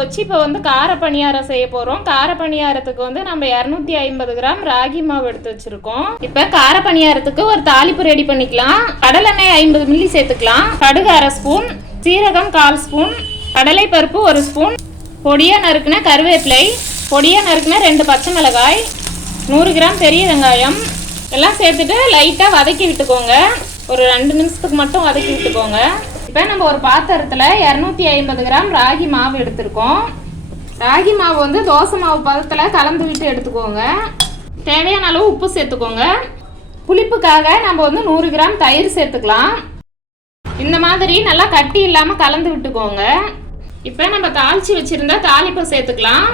வச்சு இப்போ வந்து கார பணியாரம் செய்ய போகிறோம். கார பணியாரத்துக்கு வந்து நம்ம 250 கிராம் ராகி மாவு எடுத்து வச்சுருக்கோம். இப்போ கார பணியாரத்துக்கு ஒரு தாளிப்பு ரெடி பண்ணிக்கலாம். கடலெண்ணெய் 50 மில்லி சேர்த்துக்கலாம். கடுகு 1/2 ஸ்பூன், சீரகம் 1/4 ஸ்பூன், கடலை பருப்பு 1 ஸ்பூன், பொடியாக நறுக்குன கருவேப்பிலை, பொடியாக நறுக்குன 2 பச்சை மிளகாய், 100 கிராம் பெரிய வெங்காயம் எல்லாம் சேர்த்துட்டு லைட்டாக வதக்கி விட்டுக்கோங்க. ஒரு 2 நிமிஷத்துக்கு மட்டும் வதக்கி விட்டுக்கோங்க. இப்போ நம்ம ஒரு பாத்திரத்தில் 250 கிராம் ராகி மாவு எடுத்துருக்கோம். ராகி மாவு வந்து தோசை மாவு பதத்தில் கலந்து விட்டு எடுத்துக்கோங்க. தேவையான அளவு உப்பு சேர்த்துக்கோங்க. புளிப்புக்காக நம்ம வந்து 100 கிராம் தயிர் சேர்த்துக்கலாம். இந்த மாதிரி நல்லா கட்டி இல்லாமல் கலந்து விட்டுக்கோங்க. இப்போ நம்ம தாளித்து வச்சுருந்தா தாளிப்பை சேர்த்துக்கலாம்.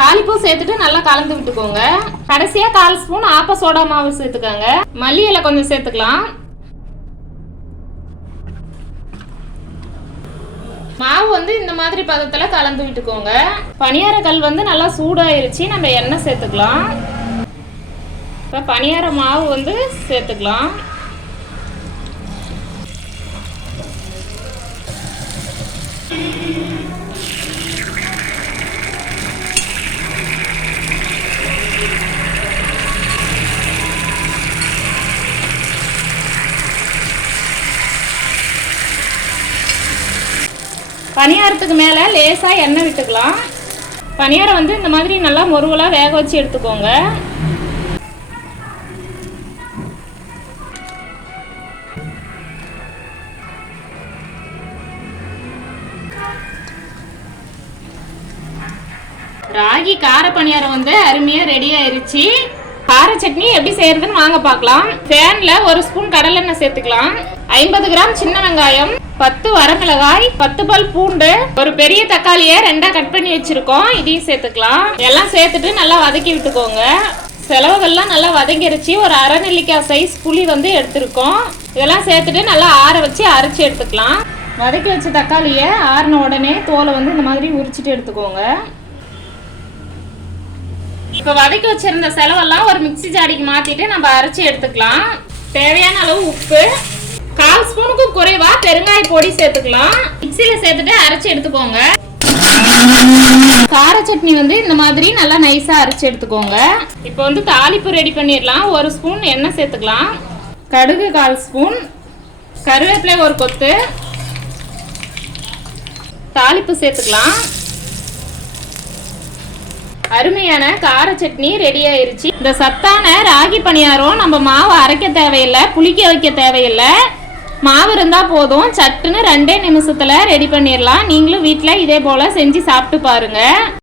தாளிப்பு சேர்த்துட்டு நல்லா கலந்து விட்டுக்கோங்க. கடைசியாக 1/4 ஸ்பூன் ஆப்ப சோடா மாவு சேர்த்துக்கோங்க. மல்லி இலை கொஞ்சம் சேர்த்துக்கலாம். மாவு வந்து இந்த மாதிரி பதத்தில் கலந்து விட்டுக்கோங்க. பணியார கல் வந்து நல்லா சூடாயிருச்சு. நம்ம எண்ணெய் சேர்த்துக்கலாம். இப்போ பணியார மாவு வந்து சேர்த்துக்கலாம். பணியாரத்துக்கு மேலே லேசாக எண்ணெய் விட்டுக்கலாம். பணியாரம் வந்து இந்த மாதிரி நல்லா முருகலாக வேக வச்சு எடுத்துக்கோங்க. ராகி கார பணியாரம் வந்து அருமையாக ரெடி ஆயிருச்சு. கார சட்னி எப்படி செய்யறதுன்னு வாங்க பார்க்கலாம். பேன்ல 1 ஸ்பூன் கடலெண்ணெய் சேர்த்துக்கலாம். 50 கிராம் சின்ன வெங்காயம், 10 வரமிளகாய், 10 பல் பூண்டு, ஒரு பெரிய தக்காளியை 2ஆ கட் பண்ணி வச்சிருக்கோம். இதையும் சேர்த்துக்கலாம். எல்லாம் சேர்த்துட்டு நல்லா வதக்கி விட்டுக்கோங்க. செலவுகள்லாம் நல்லா வதங்கிருச்சு. ஒரு அரை நெல்லிக்காய் சைஸ் புளி வந்து எடுத்துருக்கோம். இதெல்லாம் சேர்த்துட்டு நல்லா ஆற வச்சு அரைச்சி எடுத்துக்கலாம். வதக்கி வச்ச தக்காளியை ஆறின உடனே தோலை வந்து இந்த மாதிரி உரிச்சிட்டு எடுத்துக்கோங்க. இப்போ வதக்கி வச்சிருந்த செலவெல்லாம் ஒரு மிக்சி ஜாடிக்கு மாற்றிட்டு நம்ம அரைச்சி எடுத்துக்கலாம். தேவையான அளவு உப்பு, 1/4 ஸ்பூனுக்கு குறைவா பெருங்காய பொடி சேர்த்துக்கலாம். மிக்சியில் சேர்த்துட்டு அரைச்சி எடுத்துக்கோங்க. கார சட்னி வந்து இந்த மாதிரி நல்லா நைஸாக அரைச்சி எடுத்துக்கோங்க. இப்போ வந்து தாளிப்பு ரெடி பண்ணிடலாம். 1 ஸ்பூன் எண்ணெய் சேர்த்துக்கலாம். கடுகு 1/4 ஸ்பூன், கருவேப்பிலை 1 கொத்து, தாளிப்பு சேர்த்துக்கலாம். அருமையான கார சட்னி ரெடி ஆயிருச்சு. இந்த சத்தான ராகி பணியாரம் நம்ம மாவு அரைக்க தேவையில்லை, புளிக்க வைக்க தேவையில்லை. மாவு இருந்தால் போதும். சட்டுன்னு 2 நிமிஷத்தில் ரெடி பண்ணிடலாம். நீங்களும் வீட்டில் இதே போல் செஞ்சு சாப்பிட்டு பாருங்கள்.